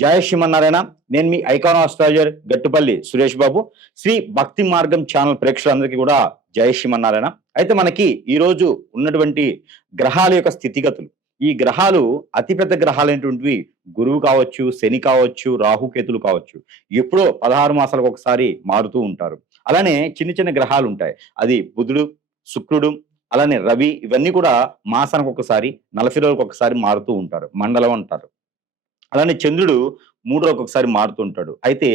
జయ శ్రీమన్నారాయణ. నేను మీ icon astrologer Gattupalli Suresh Babu. Shri భక్తి మార్గం ఛానల్ ప్రేక్షకులందరికీ కూడా జయ శ్రీమన్నారాయణ. అయితే మనకి ఈరోజు ఉన్నటువంటి గ్రహాల యొక్క స్థితిగతులు, ఈ గ్రహాలు అతిపెద్ద గ్రహాలైనటువంటివి గురువు కావచ్చు, శని కావచ్చు, రాహుకేతులు కావచ్చు. ఎప్పుడో 16 మాసాలకు ఒకసారి మారుతూ ఉంటారు. అలానే చిన్న చిన్న గ్రహాలు ఉంటాయి. అది బుధుడు, శుక్రుడు, అలానే రవి, ఇవన్నీ కూడా మాసానికి ఒకసారి, 40 రోజులకు ఒకసారి మారుతూ ఉంటారు. మండలం అంటారు. అలానే చంద్రుడు 3 రోజులకు ఒకసారి మారుతుంటాడు. అయితే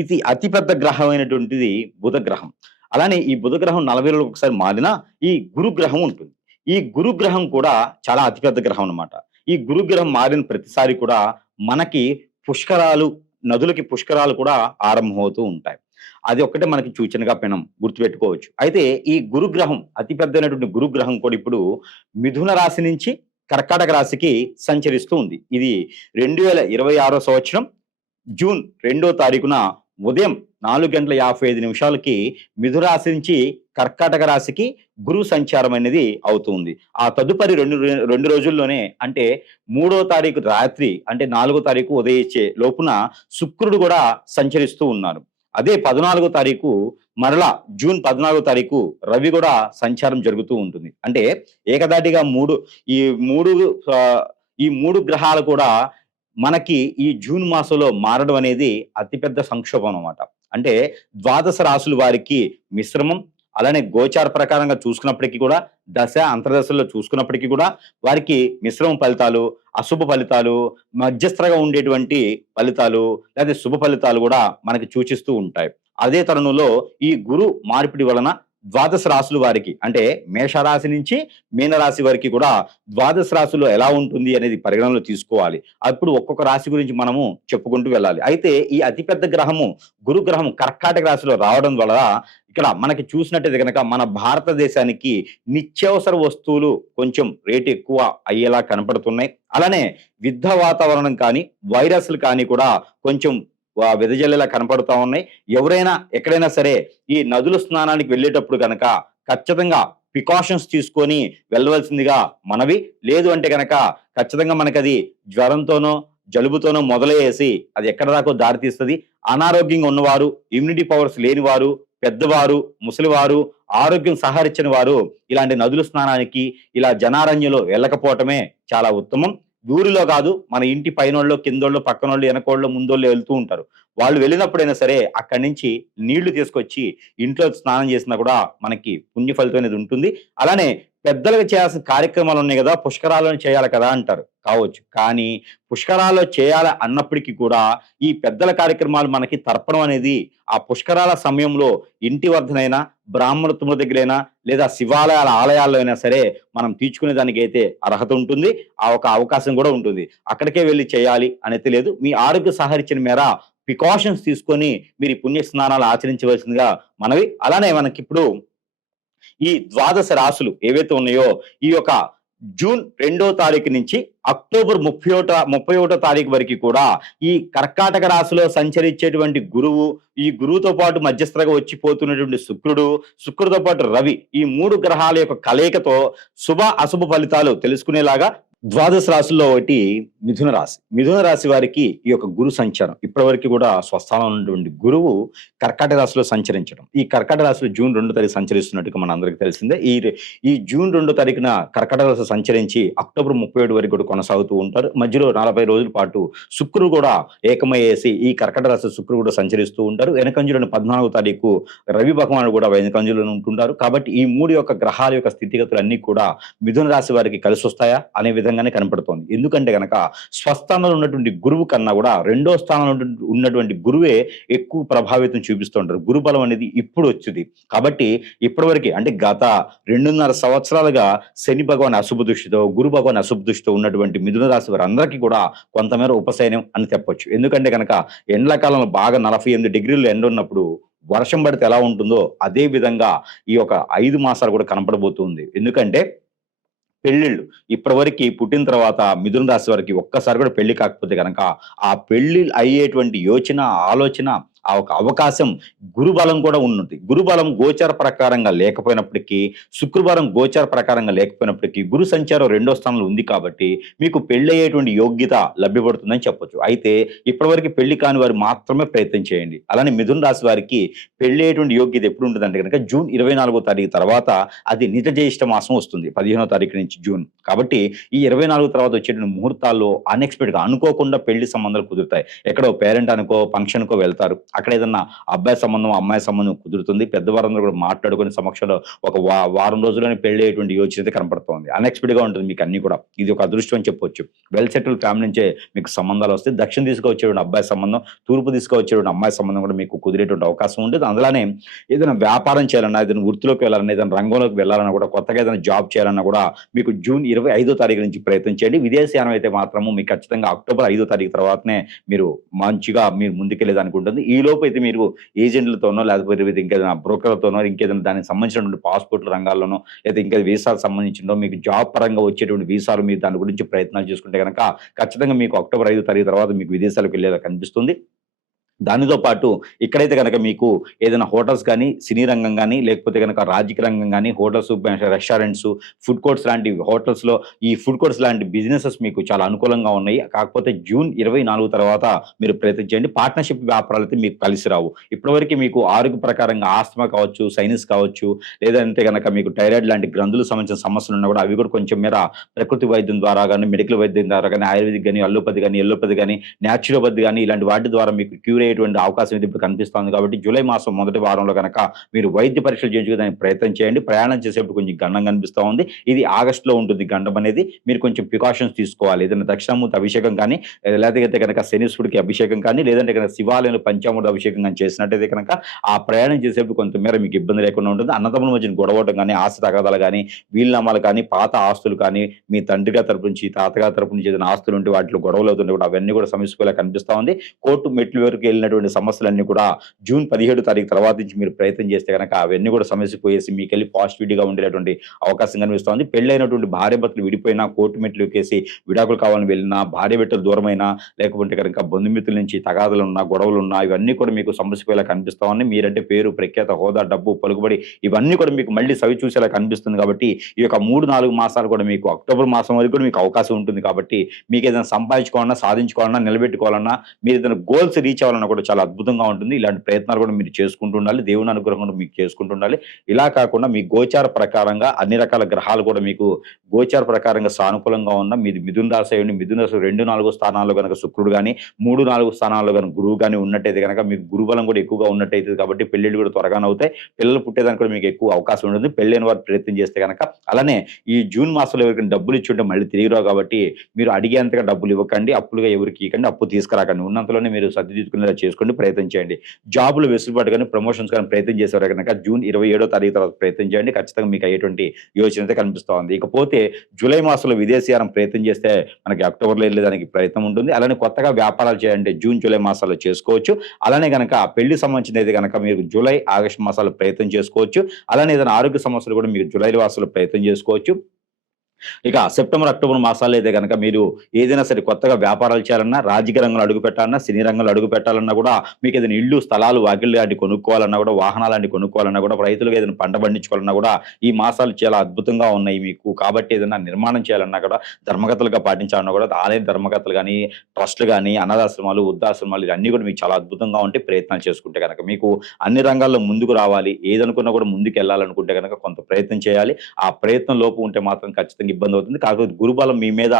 ఇది అతిపెద్ద గ్రహం అయినటువంటిది బుధ గ్రహం. అలానే ఈ బుధ గ్రహం 40 రోజులకు ఒకసారి మారినా ఈ గురు గ్రహం ఉంటుంది. ఈ గురు గ్రహం కూడా చాలా అతిపెద్ద గ్రహం అన్నమాట. ఈ గురు గ్రహం మారిన ప్రతిసారి కూడా మనకి పుష్కరాలు, నదులకి పుష్కరాలు కూడా ఆరంభమవుతూ ఉంటాయి. అది ఒక్కటే మనకి సూచనగా మనం గుర్తుపెట్టుకోవచ్చు. అయితే ఈ గురుగ్రహం, అతిపెద్దైనటువంటి గురుగ్రహం కూడా ఇప్పుడు మిథున రాశి నుంచి కర్కాటక రాశికి సంచరిస్తూ ఉంది. ఇది 2026 సంవత్సరం జూన్ 2వ తారీఖున ఉదయం 4:55 మిథున రాశి నుంచి కర్కాటక రాశికి గురు సంచారం అనేది అవుతుంది. ఆ తదుపరి రెండు రోజుల్లోనే, అంటే 3వ తారీఖు రాత్రి, అంటే 4వ తారీఖు ఉదయించే లోపున శుక్రుడు కూడా సంచరిస్తూ ఉన్నారు. అదే 14వ తారీఖు మరలా జూన్ 14వ తారీఖు రవి కూడా సంచారం జరుగుతూ ఉంటుంది. అంటే ఏకదాటిగా ఈ మూడు ఈ మూడు గ్రహాలు కూడా మనకి ఈ జూన్ మాసంలో మారడం అనేది అతిపెద్ద సంక్షోభం అన్నమాట. అంటే ద్వాదశ రాశుల వారికి మిశ్రమం, అలానే గోచార ప్రకారంగా చూసుకున్నప్పటికీ కూడా, దశ అంతర్దశల్లో చూసుకున్నప్పటికీ కూడా వారికి మిశ్రమ ఫలితాలు, అశుభ ఫలితాలు, మధ్యస్థంగా ఉండేటువంటి ఫలితాలు లేదా శుభ ఫలితాలు కూడా మనకి సూచిస్తూ ఉంటాయి. అదే తరుణంలో ఈ గురు మార్పిడి వలన ద్వాదశ రాశుల వారికి, అంటే మేషరాశి నుంచి మీనరాశి వారికి కూడా ద్వాదశ రాశిలో ఎలా ఉంటుంది అనేది పరిగణనలో తీసుకోవాలి. అప్పుడు ఒక్కొక్క రాశి గురించి మనము చెప్పుకుంటూ వెళ్ళాలి. అయితే ఈ అతిపెద్ద గ్రహము గురు గ్రహం కర్కాటక రాశిలో రావడం వల్ల ఇక్కడ మనకి చూసినట్టయితే కనుక మన భారతదేశానికి నిత్యావసర వస్తువులు కొంచెం రేటు ఎక్కువ అయ్యేలా కనపడుతున్నాయి. అలానే యుద్ధ వాతావరణం కానీ, వైరస్లు కానీ కూడా కొంచెం వెదజల్లేలా కనపడుతూ ఉన్నాయి. ఎవరైనా ఎక్కడైనా సరే ఈ నదుల స్నానానికి వెళ్ళేటప్పుడు కనుక ఖచ్చితంగా ప్రికాషన్స్ తీసుకొని వెళ్ళవలసిందిగా మనవి. లేదు అంటే కనుక ఖచ్చితంగా మనకి అది జ్వరంతోనో జలుబుతోనో మొదలయ్యేసి అది ఎక్కడ దాకో దారితీస్తుంది. అనారోగ్యంగా ఉన్నవారు, ఇమ్యూనిటీ పవర్స్ లేని వారు, పెద్దవారు, ముసలివారు, ఆరోగ్యం సహకరించని వారు ఇలాంటి నదుల స్నానానికి, ఇలా జనారణ్యంలో వెళ్ళకపోవటమే చాలా ఉత్తమం. ఊరిలో కాదు, మన ఇంటి పైనోళ్ళు, కిందోళ్ళు, పక్కనోళ్ళు, వెనకోళ్ళు, ముందోళ్ళు వెళ్తూ ఉంటారు. వాళ్ళు వెళ్ళినప్పుడైనా సరే అక్కడి నుంచి నీళ్లు తీసుకొచ్చి ఇంట్లో స్నానం చేసినా కూడా మనకి పుణ్య ఫలితం అనేది ఉంటుంది. అలానే పెద్దలకు చేయాల్సిన కార్యక్రమాలు ఉన్నాయి కదా, పుష్కరాలను చేయాలి కదా అంటారు. కావచ్చు, కానీ పుష్కరాలు చేయాలి అన్నప్పటికీ కూడా ఈ పెద్దల కార్యక్రమాలు మనకి తర్పణం అనేది ఆ పుష్కరాల సమయంలో ఇంటి వద్దనైనా, బ్రాహ్మణత్వముల దగ్గరైనా, లేదా శివాలయాల ఆలయాల్లో అయినా సరే మనం తీర్చుకునే దానికి అయితే అర్హత ఉంటుంది. ఆ ఒక అవకాశం కూడా ఉంటుంది. అక్కడికే వెళ్ళి చేయాలి అనేది లేదు. మీ ఆరోగ్య సహకరించిన మేర ప్రికాషన్స్ తీసుకొని మీరు ఈ పుణ్య స్నానాలు ఆచరించవలసిందిగా మనవి. అలానే మనకిప్పుడు ఈ ద్వాదశ రాశులు ఏవైతే ఉన్నాయో, ఈ యొక్క జూన్ 2వ తారీఖు నుంచి అక్టోబర్ 31వ తారీఖు వరకు కూడా ఈ కర్కాటక రాశిలో సంచరించేటువంటి గురువు, ఈ గురువుతో పాటు మధ్యస్థంగా వచ్చిపోతున్నటువంటి శుక్రుడితో పాటు రవి, ఈ 3 గ్రహాల యొక్క కలయికతో శుభ అశుభ ఫలితాలు తెలుసుకునేలాగా ద్వాదశ రాశుల్లో ఒకటి మిథున రాశి. మిథున రాశి వారికి ఈ యొక్క గురు సంచారం ఇప్పటి వరకు కూడా స్వస్థానం ఉన్నటువంటి గురువు కర్కాటక రాశిలో సంచరించడం, ఈ కర్కాటక రాశిలో జూన్ 2వ తారీఖు సంచరిస్తున్నట్టుగా మన అందరికీ తెలిసిందే. ఈ జూన్ 2వ తారీఖున కర్కాటక రాశి సంచరించి అక్టోబర్ 37 వరకు కూడా కొనసాగుతూ ఉంటారు. మధ్యలో 40 రోజుల పాటు శుక్రుడు కూడా ఏకమయ్యేసి ఈ కర్కాటక రాశి శుక్రుడు కూడా సంచరిస్తూ ఉంటారు. వెనకంజులను 14వ తారీఖు రవి భగవానుడు కూడా వెనకంజులను ఉంటుంటారు. కాబట్టి ఈ 3 యొక్క గ్రహాల యొక్క స్థితిగతులు అన్ని కూడా మిథున రాశి వారికి కలిసి వస్తాయా అనే విధంగానే కనపడుతోంది. ఎందుకంటే గనక స్వస్థానంలో ఉన్నటువంటి గురువు కన్నా కూడా 2వ స్థానంలో ఉన్నటువంటి గురువే ఎక్కువ ప్రభావితం చూపిస్తూ ఉంటారు. గురు బలం అనేది ఇప్పుడు వచ్చింది. కాబట్టి ఇప్పటివరకు, అంటే గత 2.5 సంవత్సరాలుగా శని భగవాన్ అశుభ దృష్టితో, గురు భగవాన్ అశుభ దృష్టితో ఉన్నటువంటి మిథున రాశి వారందరికీ కూడా కొంతమేర ఉపశయనం అని చెప్పొచ్చు. ఎందుకంటే కనుక ఎండాకాలంలో బాగా 48 డిగ్రీలు ఎండ ఉన్నప్పుడు వర్షం పడితే ఎలా ఉంటుందో అదే విధంగా ఈ యొక్క 5 మాసాలు కూడా కనపడబోతుంది. ఎందుకంటే పెళ్లిళ్ళు ఇప్పటివరకు పుట్టిన తర్వాత మిథున రాశి వారికి ఒక్కసారి కూడా పెళ్లి కాకపోతే కనుక ఆ పెళ్లి అయ్యేటువంటి యోచన, ఆలోచన ఆ ఒక అవకాశం గురుబలం కూడా ఉన్నది. గురుబలం గోచార ప్రకారంగా లేకపోయినప్పటికీ, శుక్రవారం గోచార ప్రకారంగా లేకపోయినప్పటికీ, గురు సంచారం రెండో స్థానంలో ఉంది కాబట్టి మీకు పెళ్ళయ్యేటువంటి యోగ్యత లభ్యపడుతుందని చెప్పొచ్చు. అయితే ఇప్పటివరకు పెళ్లి కాని వారు మాత్రమే ప్రయత్నం చేయండి. అలానే మిథున రాశి వారికి పెళ్ళయ్యేటువంటి యోగ్యత ఎప్పుడు ఉంటదంటే గనక జూన్ 24వ తారీఖు తర్వాత అది నిజ జ్యేష్ఠ మాసం వస్తుంది. 15వ తారీఖు నుంచి జూన్. కాబట్టి ఈ 24 తర్వాత వచ్చేటువంటి ముహూర్తాల్లో అన్‌ఎక్స్‌పెక్టెడ్‌గా అనుకోకుండా పెళ్లి సంబంధాలు కుదురుతాయి. ఎక్కడో పేరెంట్ అనుకో, ఫంక్షన్‌కో వెళ్తారు. అక్కడ ఏదన్నా అబ్బాయి సంబంధం, అమ్మాయి సంబంధం కుదురుతుంది. పెద్దవారందరూ కూడా మాట్లాడుకొని సమక్షంలో ఒక వారం రోజుల్లోనే పెళ్ళయ్యేటువంటి యోచన అయితే కనపడుతోంది. అన్‌ఎక్స్‌పెక్టెడ్‌గా ఉంటుంది మీకు అన్నీ కూడా. ఇది ఒక అదృష్టం అని చెప్పొచ్చు. వెల్ సెటిల్డ్ ఫ్యామిలీ నుంచే మీకు సంబంధాలు వస్తాయి. దక్షిణ దిశగా వచ్చేటువంటి అబ్బాయి సంబంధం, తూర్పు దిశగా వచ్చేటువంటి అమ్మాయి సంబంధం కూడా మీకు కుదిరేటువంటి అవకాశం ఉంటుంది. అందులోనే ఏదైనా వ్యాపారం చేయాలన్నా, ఏదైనా వృత్తిలోకి వెళ్ళాలన్నా, ఏదైనా రంగంలోకి వెళ్ళాలన్నా కూడా, కొత్తగా ఏదైనా జాబ్ చేయాలన్నా కూడా మీకు జూన్ 25వ తారీఖు నుంచి ప్రయత్నం చేయండి. విదేశీయానం అయితే మాత్రము మీకు ఖచ్చితంగా అక్టోబర్ 5వ తారీఖు తర్వాతనే మీరు మంచిగా మీరు ముందుకెళ్ళేదానికి ఉంటుంది. ఈలోపు అయితే మీరు ఏజెంట్లతోనో, లేకపోతే ఇంకేదైనా బ్రోకర్‌లతోనో, ఇంకేదైనా దానికి సంబంధించినటువంటి పాస్‌పోర్ట్‌ల రంగాల్లోనో, లేదా ఇంకా వీసాలకు సంబంధించినో, మీకు జాబ్ పరంగా వచ్చేటువంటి వీసాలు మీరు దాని గురించి ప్రయత్నాలు చేసుకుంటే గనక ఖచ్చితంగా మీకు అక్టోబర్ 5వ తారీఖు తర్వాత మీకు విదేశాలకు వెళ్ళేలా కనిపిస్తుంది. దానితో పాటు ఇక్కడైతే గనక మీకు ఏదైనా హోటల్స్ గానీ, సినీ రంగం గానీ, లేకపోతే గనక రాజకీయ రంగం గానీ, హోటల్స్, రెస్టారెంట్స్, ఫుడ్ కోర్ట్స్ లాంటి హోటల్స్‌లో ఈ ఫుడ్ కోర్ట్స్ లాంటి బిజినెసెస్ మీకు చాలా అనుకూలంగా ఉన్నాయి. కాకపోతే జూన్ 24 తర్వాత మీరు ప్రయత్నం చేయండి. పార్ట్నర్‌షిప్ వ్యాపారాలైతే మీకు కలిసి రావు. ఇప్పటివరకు మీకు ఆరోగ్య ప్రకారంగా ఆస్తమా కావచ్చు, సైనస్ కావచ్చు, లేదంటే గనక మీకు థైరాయిడ్ లాంటి గ్రంథులకు సంబంధించిన సమస్యలున్నా కూడా అవి కూడా కొంచెం మేర ప్రకృతి వైద్యం ద్వారా గానీ, మెడికల్ వైద్యం ద్వారా గానీ, ఆయుర్వేదిక్ గానీ, ఎల్లోపతి గానీ, న్యాచురోపతి గానీ ఇలాంటి వాటి ద్వారా మీకు క్యూర్ అయ్యేటువంటి అవకాశం అయితే ఇప్పుడు కనిపిస్తోంది కాబట్టి జూలై మాసం మొదటి వారంలో గనక మీరు వైద్య పరీక్షలు చేయించుకోవడానికి ప్రయత్నం చేయండి. ప్రయాణం చేసేటప్పుడు కొంచెం గండం కనిపిస్తా ఉంది. ఇది ఆగస్టులో ఉంటుంది గండం అనేది. మీరు కొంచెం ప్రికాషన్స్ తీసుకోవాలి. ఏదైనా దక్షిణామూర్తి అభిషేకం కానీ, లేకపోతే గనక శనీశ్వరుడికి అభిషేకం కానీ, లేదంటే గనక శివాలయంలో పంచామృత అభిషేకం గాని చేసినట్టయితే కనుక ఆ ప్రయాణం చేసేటప్పుడు కొంతమేర మీకు ఇబ్బంది లేకుండా ఉంటుంది. అన్నదమ్ముల మధ్యన గొడవడం గానీ, ఆస్తి తగాదాలు గానీ, వీలునామాలు కానీ, పాత ఆస్తులు కానీ, మీ తండ్రి గారి తరపు నుంచి, తాతగారి తరపు నుంచి ఏదైనా ఆస్తులు ఉంటే వాటిలో గొడవలు అవుతుంటే కూడా అవన్నీ కూడా సమస్యలా కనిపిస్తా ఉంది. కోర్టు మెట్ల వరకు వెళ్ళినటువంటి సమస్యలన్నీ కూడా జూన్ 17 తారీఖు తర్వాత నుంచి మీరు ప్రయత్నం చేస్తే గనక అవన్నీ కూడా సమస్య పోయేసి మీకెళ్ళి పాజిటివిటీగా ఉండేటువంటి అవకాశం కనిపిస్తోంది. పెళ్ళైనటువంటి భార్యాభర్తలు విడిపోయినా, కోర్టు మెట్లు ఎక్కేసి విడాకులు కావాలని వెళ్ళినా, భార్యాభర్తలు దూరమైనా, లేకపోతే గనక బంధుమిత్రుల నుంచి తగాదాలున్నా, గొడవలున్నా ఇవన్నీ కూడా మీకు సమస్య పోయేలా కనిపిస్తా ఉన్నాయి. మీరంటే పేరు, ప్రఖ్యాత, హోదా, డబ్బు, పలుకుబడి ఇవన్నీ కూడా మీకు మళ్ళీ సవి చూసేలా కనిపిస్తుంది కాబట్టి ఈ యొక్క 3, 4 మాసాలు కూడా మీకు అక్టోబర్ మాసం వరకు కూడా మీకు అవకాశం ఉంటుంది కాబట్టి మీకు ఏదైనా సంపాదించుకోవాలన్నా, సాధించుకోవాలన్నా, నిలబెట్టుకోవాలన్నా, మీరు ఏదైనా గోల్స్ రీచ్ అవ్వాలన్నా కూడా చాలా అద్భుతంగా ఉంటుంది. ఇలాంటి ప్రయత్నాలు కూడా మీరు చేసుకుంటూ ఉండాలి. దేవుని అనుగ్రహం కూడా మీకు చేసుకుంటూ ఉండాలి. ఇలా కాకుండా మీ గోచార ప్రకారంగా అన్ని రకాల గ్రహాలు కూడా మీకు గోచార ప్రకారంగా సానుకూలంగా ఉన్న మీది మిథున రాశి అయ్యండి. మిథున రాశి 2, 4 స్థానాల్లో గనక శుక్రుడు గాని, 3, 4 స్థానాల్లో గనక గురువు గాని ఉన్నట్టయితే గనక మీకు గురుబలం కూడా ఎక్కువగా ఉన్నట్టయితది కాబట్టి పెళ్ళిళ్ళు కూడా త్వరగానే అవుతాయి. పిల్లలు పుట్టేదానికి కూడా మీకు ఎక్కువ అవకాశం ఉంటుంది. పెళ్ళైన వారు ప్రయత్నం చేస్తే గనక. అలానే ఈ జూన్ మాసంలో ఎవరికైనా డబ్బులు ఇచ్చుంటే మళ్ళీ తిరిగి రావు కాబట్టి మీరు అడిగేంతగా డబ్బులు ఇవ్వకండి. అప్పులుగా ఎవరికి ఇవ్వకండి. అప్పు తీసుకురాకండి. ఉన్నంతలోనే మీరు సర్దిదిద్దుకునేలా చేసుకోండి. ప్రయత్నం చేయండి. జాబ్‌లో వెసులుబాటు గాని, ప్రమోషన్స్ గాని ప్రయత్నం చేసేవారు గనక జూన్ 27వ తారీఖు తర్వాత ప్రయత్నం చేయండి. ఖచ్చితంగా మీకు అయ్యేటువంటి యోచన అయితే కనిపిస్తా ఉంది. ఇకపోతే జూలై మాసంలో విదేశీయానం ప్రయత్నం చేస్తే మనకి అక్టోబర్‌లో వెళ్ళేదానికి ప్రయత్నం ఉంటుంది. అలానే కొత్తగా వ్యాపారాలు చేయాలంటే జూన్, జూలై మాసాల్లో చేసుకోవచ్చు. అలానే గనక పెళ్లి సంబంధించినదైతే గనక మీరు జూలై, ఆగస్టు మాసాల్లో ప్రయత్నం చేసుకోవచ్చు. అలానే ఏదైనా ఆరోగ్య సమస్యలు కూడా మీరు జూలై మాసంలో ప్రయత్నం చేసుకోవచ్చు. ఇక సెప్టెంబర్, అక్టోబర్ మాసాల్లో అయితే గనక మీరు ఏదైనా సరే కొత్తగా వ్యాపారాలు చేయాలన్నా, రాజకీయ రంగంలో అడుగు పెట్టాలన్నా, సినీ రంగంలో అడుగు పెట్టాలన్నా కూడా మీకు ఏదైనా ఇల్లు, స్థలాలు, వాకిళ్ళు లాంటివి కొనుక్కోవాలన్నా కూడా, వాహనాలు లాంటివి కొనుక్కోవాలన్నా కూడా, రైతులుగా ఏదైనా పంట పండించుకోవాలన్నా కూడా ఈ మాసాలు చాలా అద్భుతంగా ఉన్నాయి మీకు. కాబట్టి ఏదైనా నిర్మాణం చేయాలన్నా కూడా, ధర్మకథలుగా పాటించాలన్నా కూడా ఆలయ ధర్మకథలు గాని, ట్రస్ట్‌లు గాని, అనాథాశ్రమాలు, వృద్ధాశ్రమాలు ఇవన్నీ కూడా మీకు చాలా అద్భుతంగా ఉంటాయి ప్రయత్నాలు చేసుకుంటే గనక. మీకు అన్ని రంగాల్లో ముందుకు రావాలి, ఏదనుకున్నా కూడా ముందుకెళ్ళాలనుకుంటే గనక కొంత ప్రయత్నం చేయాలి. ఆ ప్రయత్నం లోపం ఉంటే మాత్రం ఖచ్చితంగా ఇబ్బందవుతుంది. కాకపోతే గురుబలం మీ మీద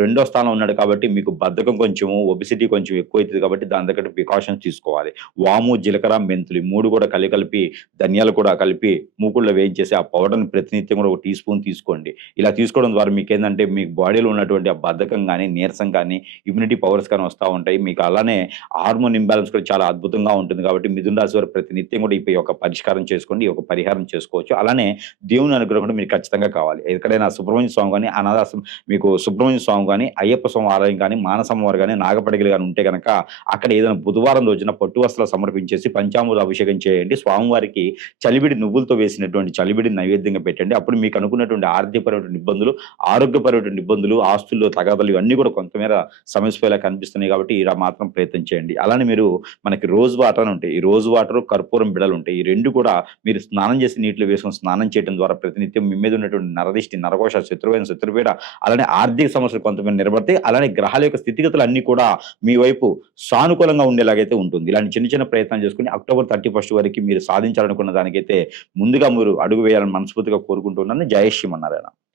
రెండో స్థానంలో ఉన్నాడు కాబట్టి మీకు బద్ధకం కొంచెము, ఒబెసిటీ కొంచెం ఎక్కువైతది కాబట్టి దాని తగ్గట్టు ప్రికాషన్స్ తీసుకోవాలి. వాము, జీలకర్ర, మెంతులు ఈ 3 కూడా కలిపి ధనియాలు కూడా కలిపి మూకుడులో వేయించేసి ఆ పౌడర్‌ని ప్రతినిత్యం కూడా ఒక టీ స్పూన్ తీసుకోండి. ఇలా తీసుకోవడం ద్వారా మీకేందంటే మీ బాడీలో ఉన్నటువంటి ఆ బద్ధకం గాని, నీరసం గాని, ఇమ్యూనిటీ పవర్స్ గాని వస్తా ఉంటాయి. మీకు అలానే హార్మోన్ ఇంబాలెన్స్ కూడా చాలా అద్భుతంగా ఉంటుంది కాబట్టి మిథున రాశి వారు ప్రతినిత్యం కూడా ఈ యొక్క పరిష్కారం చేసుకోండి. ఈ యొక్క పరిహారం చేసుకోవచ్చు. అలానే దేవుని అనుగ్రహం కూడా మీకు ఖచ్చితంగా కావాలి. ఎక్కడైనా సుబ్రహ్మణ్య స్వామి గాని, అనాథాశ్రమం మీకు సుబ్రహ్మణ్య స్వామి గాని, అయ్యప్ప స్వామి ఆలయం గాని, మానసమ్మవారు గాని, నాగపడిగలు గాని ఉంటే గనక అక్కడ ఏదైనా బుధవారం రోజున పట్టు వస్త్రాలు సమర్పించేసి పంచామృత అభిషేకం చేయండి. స్వామివారికి చలివిడి నువ్వులతో వేసినటువంటి చలివిడిని నైవేద్యంగా పెట్టండి. అప్పుడు మీకు అనుకున్నటువంటి ఆర్థికపరమైనటువంటి ఇబ్బందులు, ఆరోగ్యపరమైనటువంటి ఇబ్బందులు, ఆస్తుల్లో తగాదాలు ఇవన్నీ కూడా కొంతమేర సమసిపోయేలా కనిపిస్తున్నాయి కాబట్టి ఇలా మాత్రం ప్రయత్నం చేయండి. అలానే మీరు మనకి రోజ్ వాటర్ అని ఉంటాయి. ఈ రోజ్ వాటర్, కర్పూరం బిడలు ఉంటాయి. ఈ 2 కూడా మీరు స్నానం చేసి నీటిలో వేసుకొని స్నానం చేయడం ద్వారా ప్రతినిత్యం మీ మీద ఉన్నటువంటి నరదిష్టి, నరఘోష, శత్రువైన శత్రుపీడ, అలానే ఆర్థిక సమస్యలు కొంతమంది నిలబడతాయి. అలానే గ్రహాల యొక్క స్థితిగతులు అన్నీ కూడా మీ వైపు సానుకూలంగా ఉండేలాగైతే ఉంటుంది. ఇలాంటి చిన్న చిన్న ప్రయత్నాలు చేసుకొని అక్టోబర్ 31 వరకు మీరు సాధించాలనుకున్న దానికైతే ముందుగా మీరు అడుగు వేయాలని మనస్ఫూర్తిగా కోరుకుంటున్నాను. జై శ్రీమన్నారాయణ.